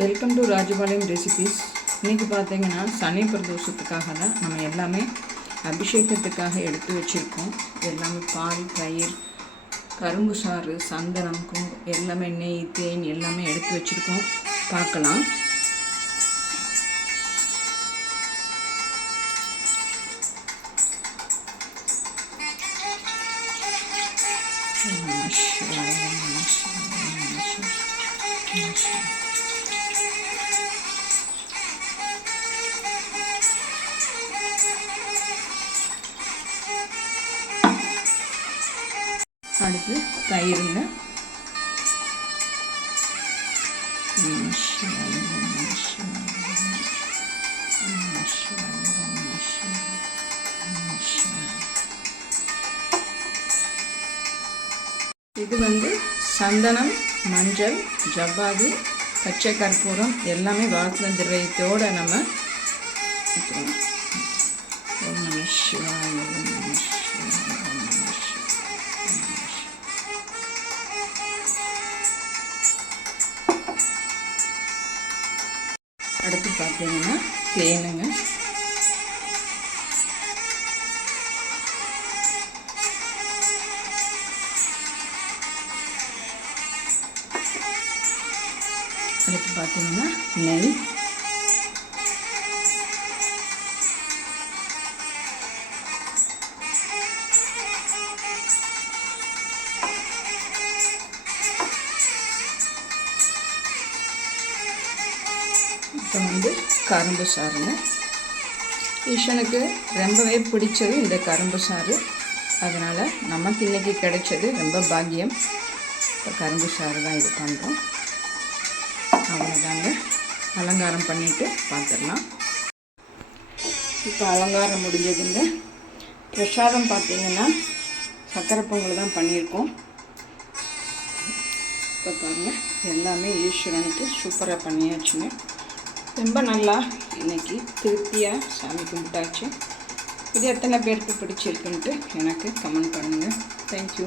Welcome to Rajapalayam recipes. இன்றைக்கி பார்த்தீங்கன்னா சனி பிரதோஷத்துக்காக தான் நம்ம எல்லாமே அபிஷேகத்துக்காக எடுத்து வச்சுருக்கோம். எல்லாமே பால், தயிர், கரும்பு சாறு, சந்தனம், எல்லாமே நெய், தேன் எல்லாமே எடுத்து வச்சுருக்கோம். பார்க்கலாம். அடுத்து தயிருங்க. இது சந்தனம், மஞ்சள், ஜவ்வாது, பச்சை கற்பூரம் எல்லாமே வாசனை திரவியத்தோடு நம்ம ஊற்றுறோம். ஓம் நம சிவாய, ஓம் நம சிவாய, ஓம் நம சிவாய. அடுத்து பார்த்தீங்கன்னா தேனுங்க. அடுத்து பார்த்தீங்கன்னா நெய், இப்போ கரும்பு சாறுங்க. ஈஸ்வனுக்கு ரொம்பவே பிடிச்சது இந்த கரும்பு சாறு. அதனால் நமக்கு இன்றைக்கி கிடைச்சது ரொம்ப பாக்கியம். இப்போ கரும்பு சாறு தான் இது பண்ணுறோம். அவ்வளோதாங்க. அலங்காரம் பண்ணிவிட்டு பார்த்துடலாம். இப்போ அலங்காரம் முடிஞ்சதுங்க. பிரசாதம் பார்த்திங்கன்னா சக்கரை பொங்கல் தான் பண்ணியிருக்கோம். இப்போ பாருங்கள், எல்லாமே ஈஸ்வரனுக்கு சூப்பராக பண்ணியாச்சுங்க. ரொம்ப நல்லா இன்றைக்கி திருப்தியாக சாமி கும்பிட்டாச்சு. இது எத்தனை பேருக்கு பிடிச்சிருக்குன்ட்டு எனக்கு கமெண்ட் பண்ணுங்கள். தேங்க்யூ.